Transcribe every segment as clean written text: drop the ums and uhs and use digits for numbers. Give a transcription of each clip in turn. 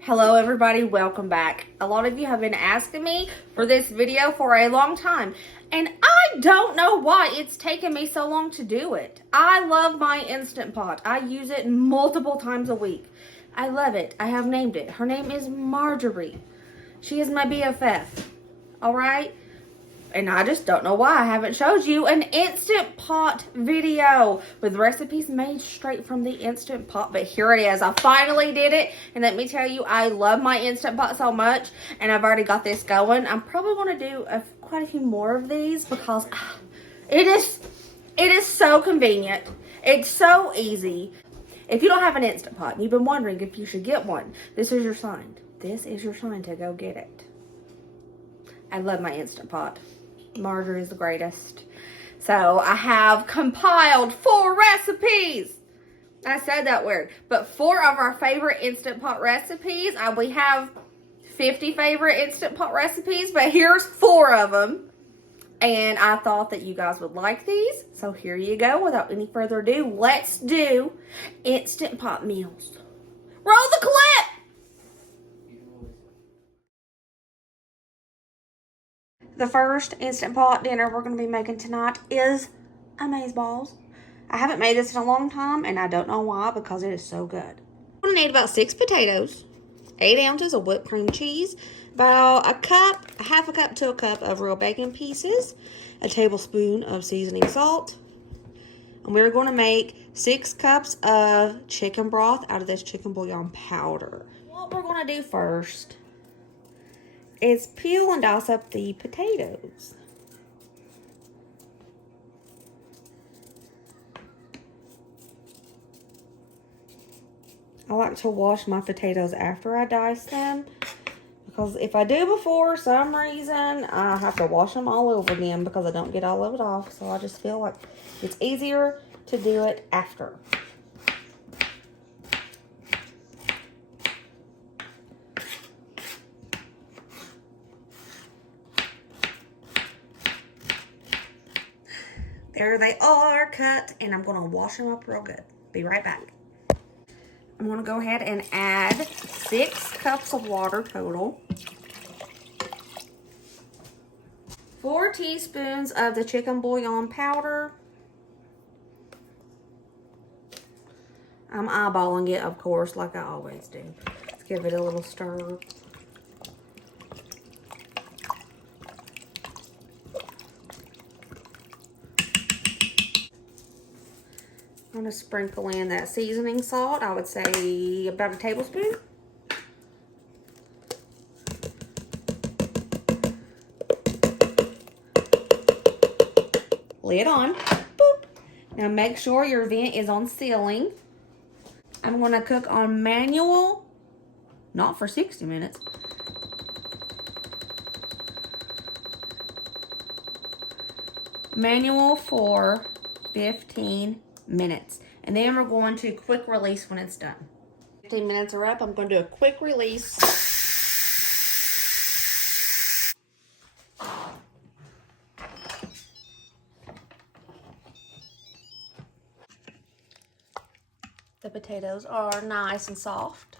Hello everybody, welcome back. A lot of you have been asking me for this video for a long time, and I don't know why it's taken me so long to do it. I love my Instant Pot. I use it multiple times a week. I love it. I have named it. Her name is Marjorie. She is my BFF. Alright? And I just don't know why I haven't showed you an Instant Pot video with recipes made straight from the Instant Pot. But here it is. I finally did it. And let me tell you, I love my Instant Pot so much. And I've already got this going. I'm probably going to do quite a few more of these because it is so convenient. It's so easy. If you don't have an Instant Pot and you've been wondering if you should get one, this is your sign. This is your sign to go get it. I love my Instant Pot. Marjorie is the greatest. So I have compiled 4 recipes. I said that weird. But 4 of our favorite Instant Pot recipes. We have 50 favorite Instant Pot recipes, but here's 4 of them. And I thought that you guys would like these. So here you go. Without any further ado, let's do Instant Pot meals. Roll the clip! The first Instant Pot dinner we're going to be making tonight is amazeballs. I haven't made this in a long time, and I don't know why, because it is so good. We're going to need about 6 potatoes, 8 ounces of whipped cream cheese, about half a cup to a cup of real bacon pieces, a tablespoon of seasoning salt, and we're going to make 6 cups of chicken broth out of this chicken bouillon powder. What we're going to do first is peel and dice up the potatoes. I like to wash my potatoes after I dice them, because if I do before some reason, I have to wash them all over again because I don't get all of it off. So I just feel like it's easier to do it after. There they are, cut, and I'm going to wash them up real good. Be right back. I'm going to go ahead and add 6 cups of water total. 4 teaspoons of the chicken bouillon powder. I'm eyeballing it, of course, like I always do. Let's give it a little stir. I'm going to sprinkle in that seasoning salt. I would say about a tablespoon. Lid on. Boop. Now make sure your vent is on sealing. I'm going to cook on manual, not for 60 minutes. Manual for 15 minutes. And then we're going to quick release when it's done. 15 minutes are up. I'm going to do a quick release. The potatoes are nice and soft.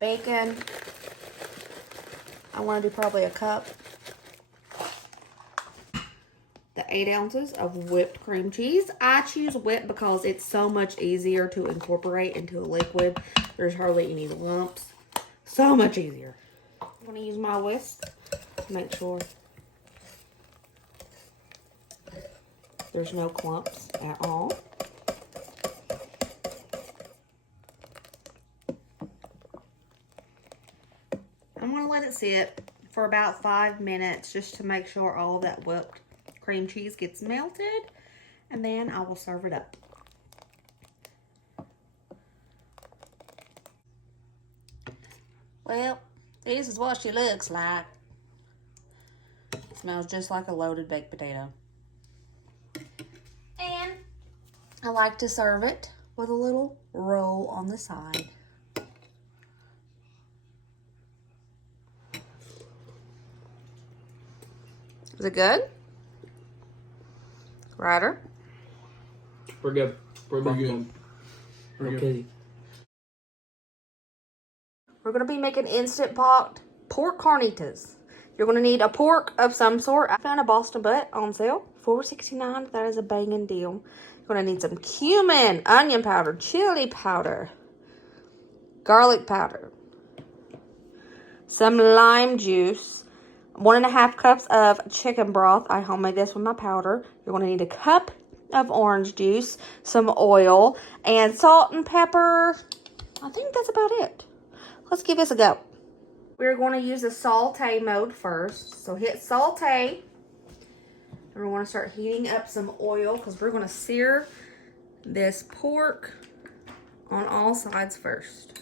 Bacon, I want to do probably a cup. The 8 ounces of whipped cream cheese. I choose whipped because it's so much easier to incorporate into a liquid. There's hardly any lumps. So much easier. I'm going to use my whisk to make sure there's no clumps at all. I'm going to let it sit for about 5 minutes just to make sure all that whipped cream cheese gets melted, and then I will serve it up. Well, this is what she looks like. Smells just like a loaded baked potato. And I like to serve it with a little roll on the side. Is it good? Ryder? We're good. We're good. We're Okay. good. We're going to be making instant pot pork carnitas. You're going to need a pork of some sort. I found a Boston butt on sale, $4.69. That is a banging deal. You're going to need some cumin, onion powder, chili powder, garlic powder, some lime juice, 1.5 cups of chicken broth. I homemade this with my powder. You're going to need a cup of orange juice, some oil, and salt and pepper. I think that's about it. Let's give this a go. We're going to use the saute mode first. So hit saute. And we're going to start heating up some oil because we're going to sear this pork on all sides first.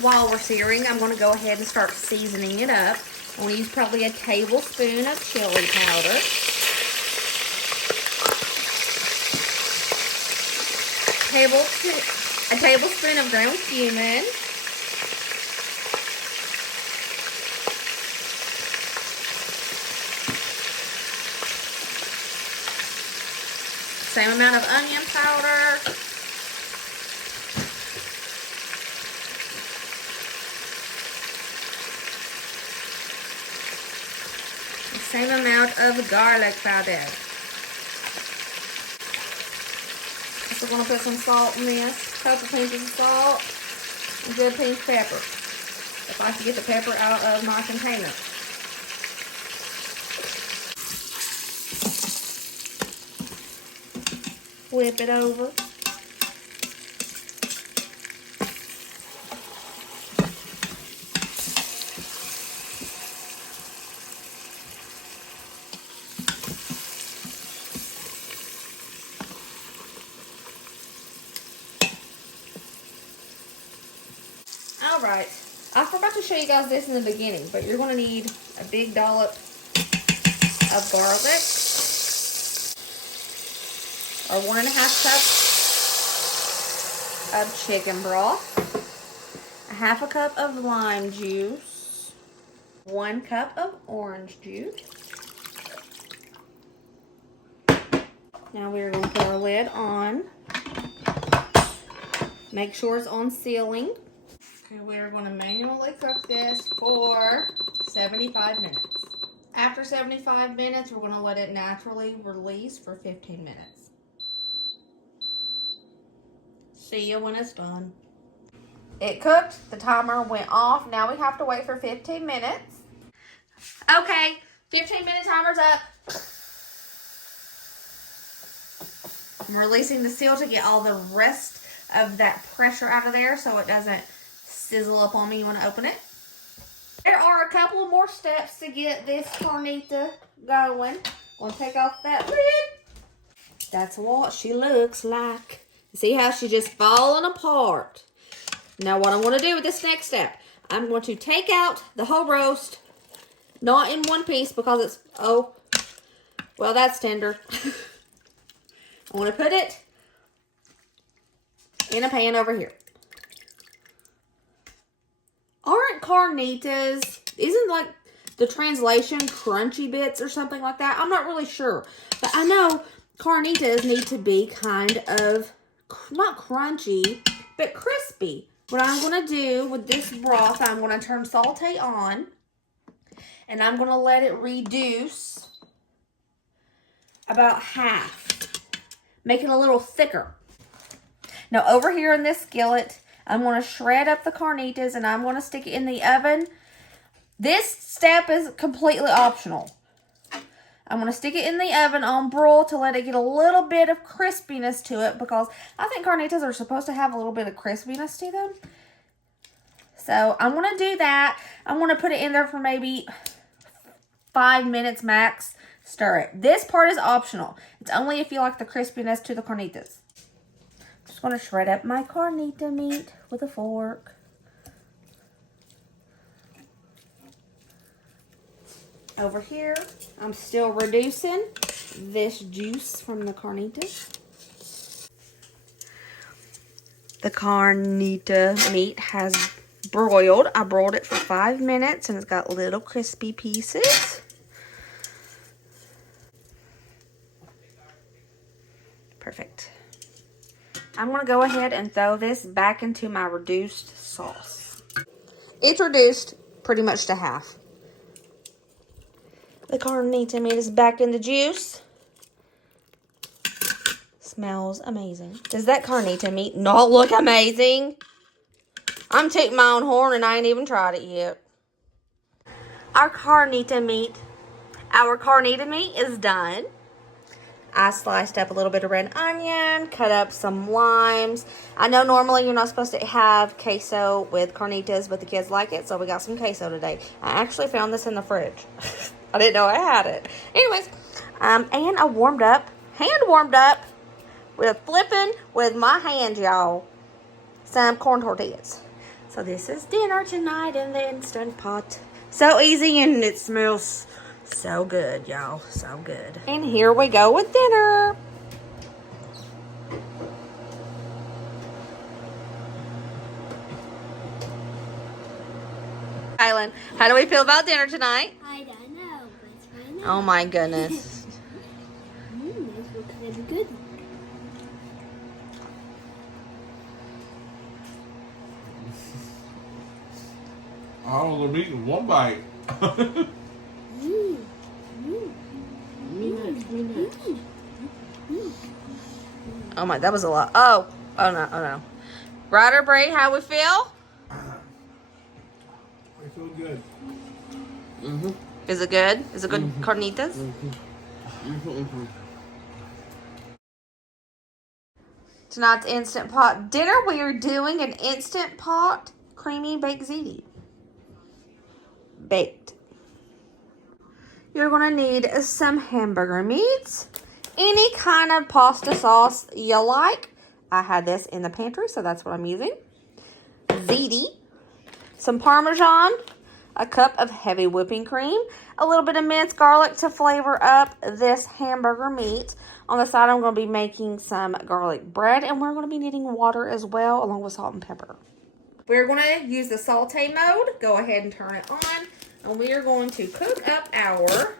While we're searing, I'm going to go ahead and start seasoning it up. I'm going to use probably a tablespoon of chili powder. A tablespoon of ground cumin. Same amount of onion powder. Same amount of garlic powder. Also going to put some salt in this. Couple pinches of salt. And a good pinch of pepper. If I can get the pepper out of my container. Flip it over. Alright, I forgot to show you guys this in the beginning, but you're going to need a big dollop of garlic, or 1.5 cups of chicken broth, 1/2 cup of lime juice, 1 cup of orange juice. Now we're going to put our lid on. Make sure it's on sealing. Okay, we're going to manually cook this for 75 minutes. After 75 minutes, we're going to let it naturally release for 15 minutes. See you when it's done. It cooked. The timer went off. Now we have to wait for 15 minutes. Okay, 15-minute timer's up. I'm releasing the seal to get all the rest of that pressure out of there so it doesn't sizzle up on me. You want to open it? There are a couple more steps to get this carnita going. I'm going to take off that lid. That's what she looks like. See how she's just falling apart. Now what I'm going to do with this next step, I'm going to take out the whole roast. Not in one piece because it's, oh, well, that's tender. I'm going to put it in a pan over here. Aren't carnitas, isn't like the translation crunchy bits or something like that? I'm not really sure. But I know carnitas need to be kind of, not crunchy, but crispy. What I'm going to do with this broth, I'm going to turn saute on. And I'm going to let it reduce about half. Make it a little thicker. Now over here in this skillet, I'm going to shred up the carnitas and I'm going to stick it in the oven. This step is completely optional. I'm going to stick it in the oven on broil to let it get a little bit of crispiness to it because I think carnitas are supposed to have a little bit of crispiness to them. So I'm going to do that. I'm going to put it in there for maybe 5 minutes max. Stir it. This part is optional. It's only if you like the crispiness to the carnitas. Just going to shred up my carnita meat with a fork. Over here, I'm still reducing this juice from the carnitas. The carnita meat has broiled. I broiled it for 5 minutes and it's got little crispy pieces. Perfect. I'm going to go ahead and throw this back into my reduced sauce. It's reduced pretty much to half. The carnita meat is back in the juice. Smells amazing. Does that carnita meat not look amazing? I'm tooting my own horn and I ain't even tried it yet. Our carnita meat is done. I sliced up a little bit of red onion, cut up some limes. I know normally you're not supposed to have queso with carnitas, but the kids like it, so we got some queso today. I actually found this in the fridge. I didn't know I had it. Anyways, and I hand warmed up with flipping with my hand, y'all, some corn tortillas. So this is dinner tonight in the Instant Pot. So easy and it smells so good, y'all. So good. And here we go with dinner. Kylan, how do we feel about dinner tonight? I don't know, but it's fine now. Oh my goodness. This looks really good. All of them eating one bite. Oh my, that was a lot. Oh no. Ryder, Bray, how we feel? I feel good. Is it good? Is it good carnitas? Tonight's Instant Pot dinner, we are doing an Instant Pot creamy baked ziti. Baked. You're going to need some hamburger meats. Any kind of pasta sauce you like. I had this in the pantry, so that's what I'm using. Ziti. Some Parmesan. A cup of heavy whipping cream. A little bit of minced garlic to flavor up this hamburger meat. On the side, I'm going to be making some garlic bread. And we're going to be needing water as well, along with salt and pepper. We're going to use the saute mode. Go ahead and turn it on. And we are going to cook up our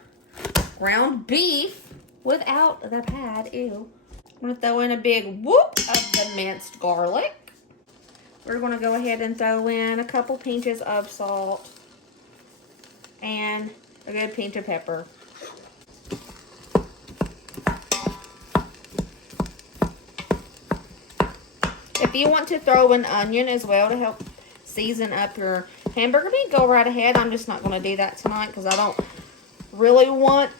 ground beef without the pad. Ew. I'm going to throw in a big whoop of the minced garlic. We're going to go ahead and throw in a couple pinches of salt and a good pinch of pepper. If you want to throw an onion as well to help season up your hamburger meat, go right ahead. I'm just not going to do that tonight because I don't really want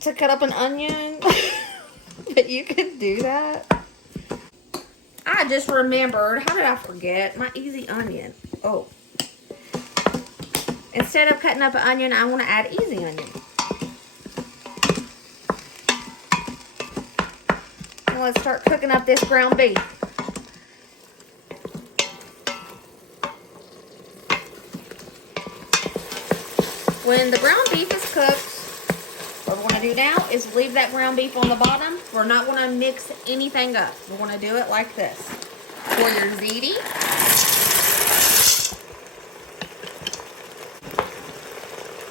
to cut up an onion. But you can do that. I just remembered, how did I forget? My easy onion. Oh. Instead of cutting up an onion, I want to add easy onion. And let's start cooking up this ground beef. When the ground beef is cooked, what we're going to do now is leave that ground beef on the bottom. We're not going to mix anything up. We're going to do it like this. For your ziti,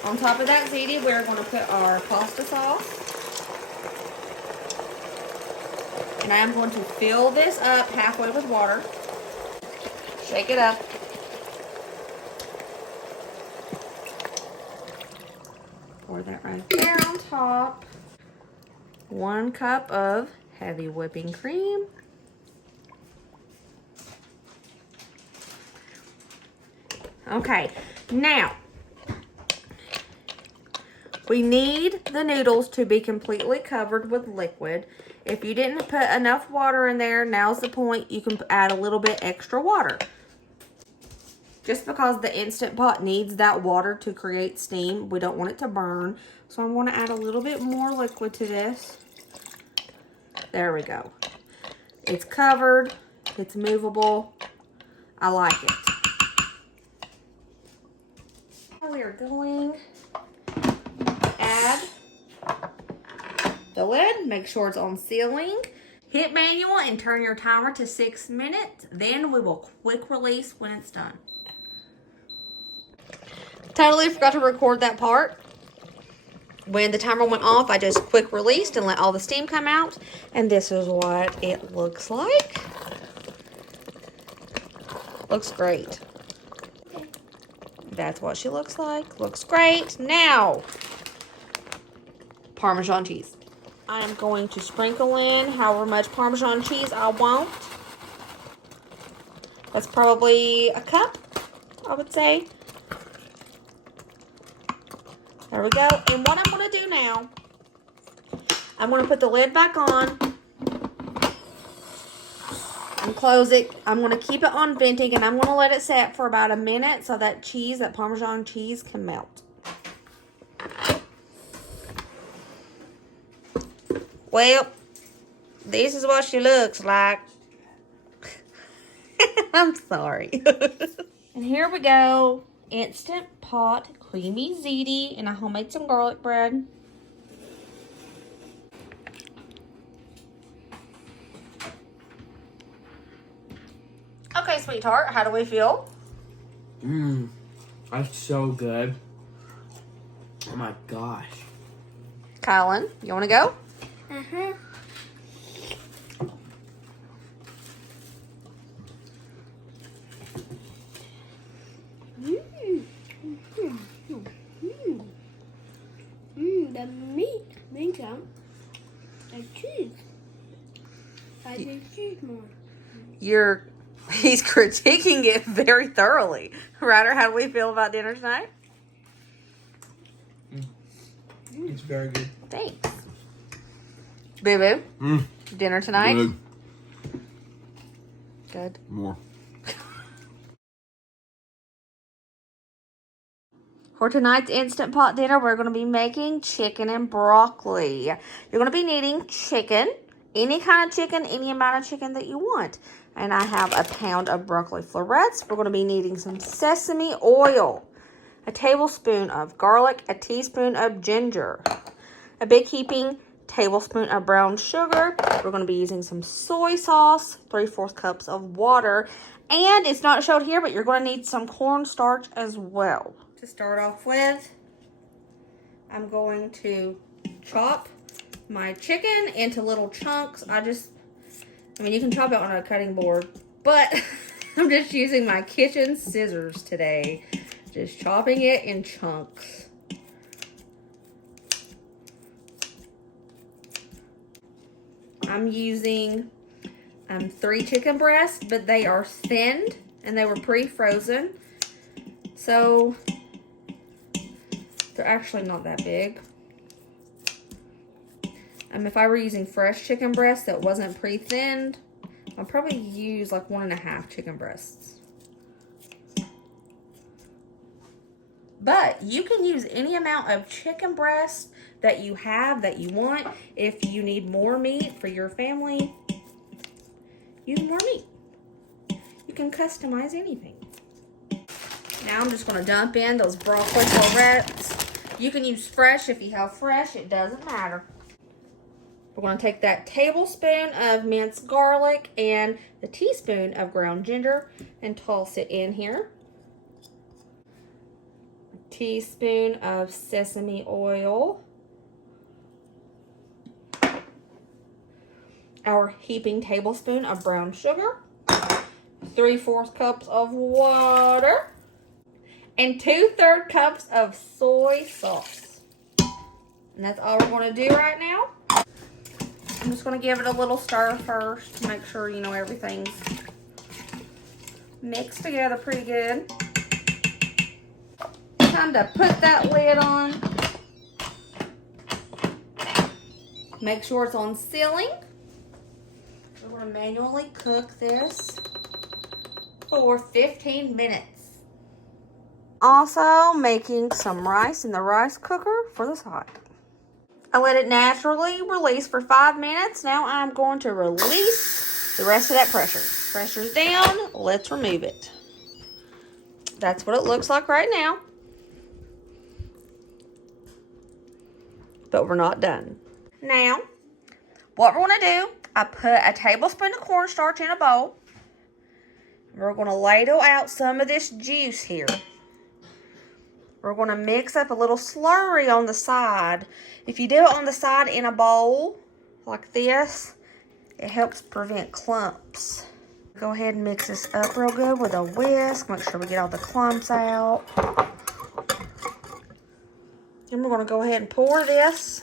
on top of that ziti, we're going to put our pasta sauce. And I am going to fill this up halfway with water. Shake it up. Pour that right there on top. 1 cup of heavy whipping cream. Okay, now we need the noodles to be completely covered with liquid. If you didn't put enough water in there, now's the point. You can add a little bit extra water. Just because the Instant Pot needs that water to create steam, we don't want it to burn. So I'm going to add a little bit more liquid to this. There we go. It's covered. It's movable. I like it. We are going to add the lid. Make sure it's on sealing. Hit manual and turn your timer to 6 minutes. Then we will quick release when it's done. Totally forgot to record that part. When the timer went off, I just quick released and let all the steam come out. And this is what it looks like. Looks great. That's what she looks like. Looks great. Now, Parmesan cheese. I am going to sprinkle in however much Parmesan cheese I want. That's probably a cup, I would say. There we go. And what I'm going to do now, I'm going to put the lid back on and close it. I'm going to keep it on venting, and I'm going to let it set for about a minute so that cheese, that Parmesan cheese, can melt. Well, this is what she looks like. I'm sorry. And here we go. Instant pot creamy ziti, and I homemade some garlic bread. Okay, sweetheart, how do we feel? That's so good. Oh my gosh. Kylan, you want to go? Uh-huh. The meat brings out the cheese. I need cheese more. He's critiquing it very thoroughly. Ryder, how do we feel about dinner tonight? It's very good. Thanks. Boo Boo, dinner tonight? Good. Good. More. For tonight's Instant Pot dinner, we're going to be making chicken and broccoli. You're going to be needing chicken, any kind of chicken, any amount of chicken that you want. And I have a pound of broccoli florets. We're going to be needing some sesame oil, a tablespoon of garlic, a teaspoon of ginger, a big heaping tablespoon of brown sugar. We're going to be using some soy sauce, 3/4 cups of water, and it's not showed here, but you're going to need some cornstarch as well. To start off with, I'm going to chop my chicken into little chunks. I mean, you can chop it on a cutting board, but I'm just using my kitchen scissors today. Just chopping it in chunks. I'm using 3 chicken breasts, but they are thinned and they were pre-frozen. So they're actually not that big. If I were using fresh chicken breasts that wasn't pre-thinned, I'd probably use like 1.5 chicken breasts. But you can use any amount of chicken breast that you have, that you want. If you need more meat for your family, use more meat. You can customize anything. Now I'm just going to dump in those broccoli florets. You can use fresh if you have fresh. It doesn't matter. We're going to take that tablespoon of minced garlic and the teaspoon of ground ginger and toss it in here. A teaspoon of sesame oil. Our heaping tablespoon of brown sugar. 3/4 cups of water. And 2/3 cups of soy sauce. And that's all we're going to do right now. I'm just going to give it a little stir first to make sure, everything's mixed together pretty good. Time to put that lid on. Make sure it's on sealing. We're going to manually cook this for 15 minutes. Also making some rice in the rice cooker for the side. I let it naturally release for 5 minutes. Now I'm going to release the rest of that pressure. Pressure's down. Let's remove it. That's what it looks like right now. But we're not done. Now, what we're going to do I put a tablespoon of cornstarch in a bowl. We're going to ladle out some of this juice here. We're going to mix up a little slurry on the side. If you do it on the side in a bowl like this, it helps prevent clumps. Go ahead and mix this up real good with a whisk. Make sure we get all the clumps out. Then we're going to go ahead and pour this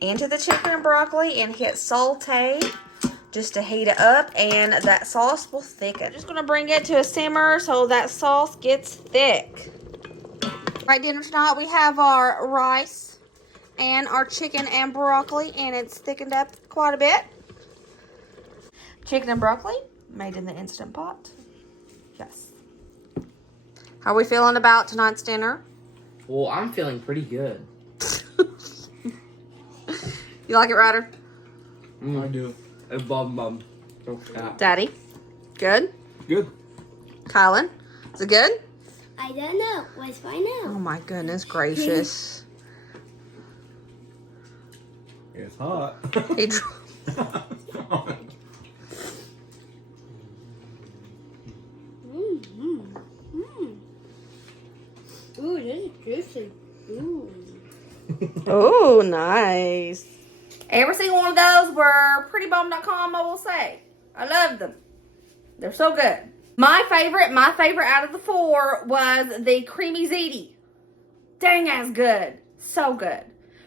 into the chicken and broccoli and hit saute just to heat it up, and that sauce will thicken. Just going to bring it to a simmer so that sauce gets thick. Right, dinner tonight we have our rice and our chicken and broccoli, and it's thickened up quite a bit. Chicken and broccoli made in the Instant Pot. Yes. How are we feeling about tonight's dinner? Well, I'm feeling pretty good. You like it, Ryder? I do. Bum. Daddy? Good? Good. Kylan? Is it good? I don't know. Let's find Oh out. my goodness gracious. It's hot. He Ooh, this is juicy. Ooh. Oh, nice. Every single one of those were prettybomb.com, I will say. I love them. They're so good. My favorite out of the 4 was the creamy ziti. Dang, that's good. So good.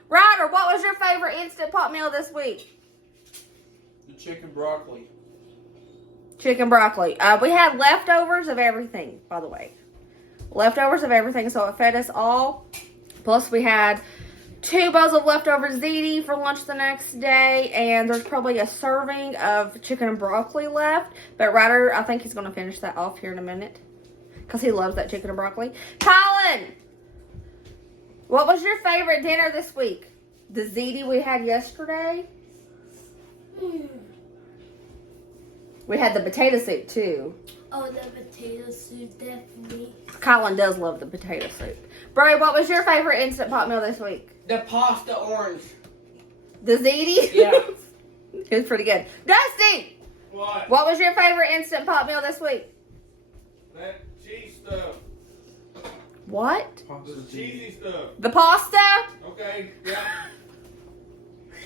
Ryder, what was your favorite Instant Pot meal this week? The chicken broccoli. Chicken broccoli. We had leftovers of everything, by the way. Leftovers of everything, so it fed us all. Plus, we had 2 bowls of leftover ziti for lunch the next day, and there's probably a serving of chicken and broccoli left. But Ryder, I think he's going to finish that off here in a minute because he loves that chicken and broccoli. Colin, what was your favorite dinner this week? The ziti we had yesterday? We had the potato soup, too. Oh, the potato soup, definitely. Colin does love the potato soup. Bri, what was your favorite Instant Pot meal this week? The pasta orange. The ziti? Yeah. It was pretty good. Dusty! What? What was your favorite Instant Pot meal this week? That cheese stuff. What? The cheesy stuff. The pasta? Okay, yeah.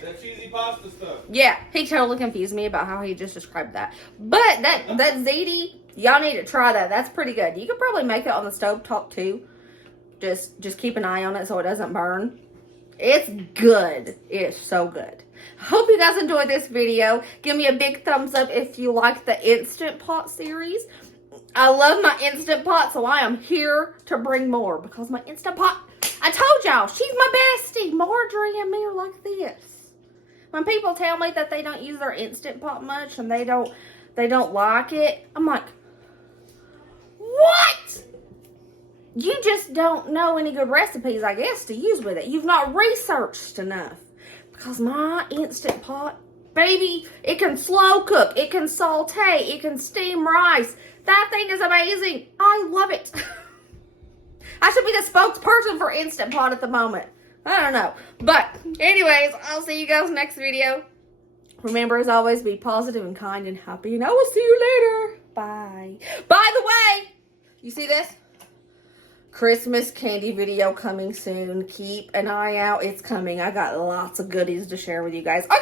That cheesy pasta stuff. Yeah, he totally confused me about how he just described that. But that ziti, y'all need to try that. That's pretty good. You could probably make it on the stovetop too. Just keep an eye on it so it doesn't burn. It's good. It's so good. Hope you guys enjoyed this video. Give me a big thumbs up if you like the Instant Pot series. I love my Instant Pot, so I am here to bring more because my Instant Pot, I told y'all, she's my bestie. Marjorie and me are like this. When people tell me that they don't use their Instant Pot much and they don't like it, I'm like, what? You just don't know any good recipes, I guess, to use with it. You've not researched enough. Because my Instant Pot, baby, it can slow cook, it can saute, it can steam rice. That thing is amazing. I love it. I should be the spokesperson for Instant Pot at the moment. I don't know. But anyways, I'll see you guys next video. Remember, as always, be positive and kind and happy. And I will see you later. Bye. By the way, you see this? Christmas candy video coming soon. Keep an eye out. It's coming. I got lots of goodies to share with you guys. Okay.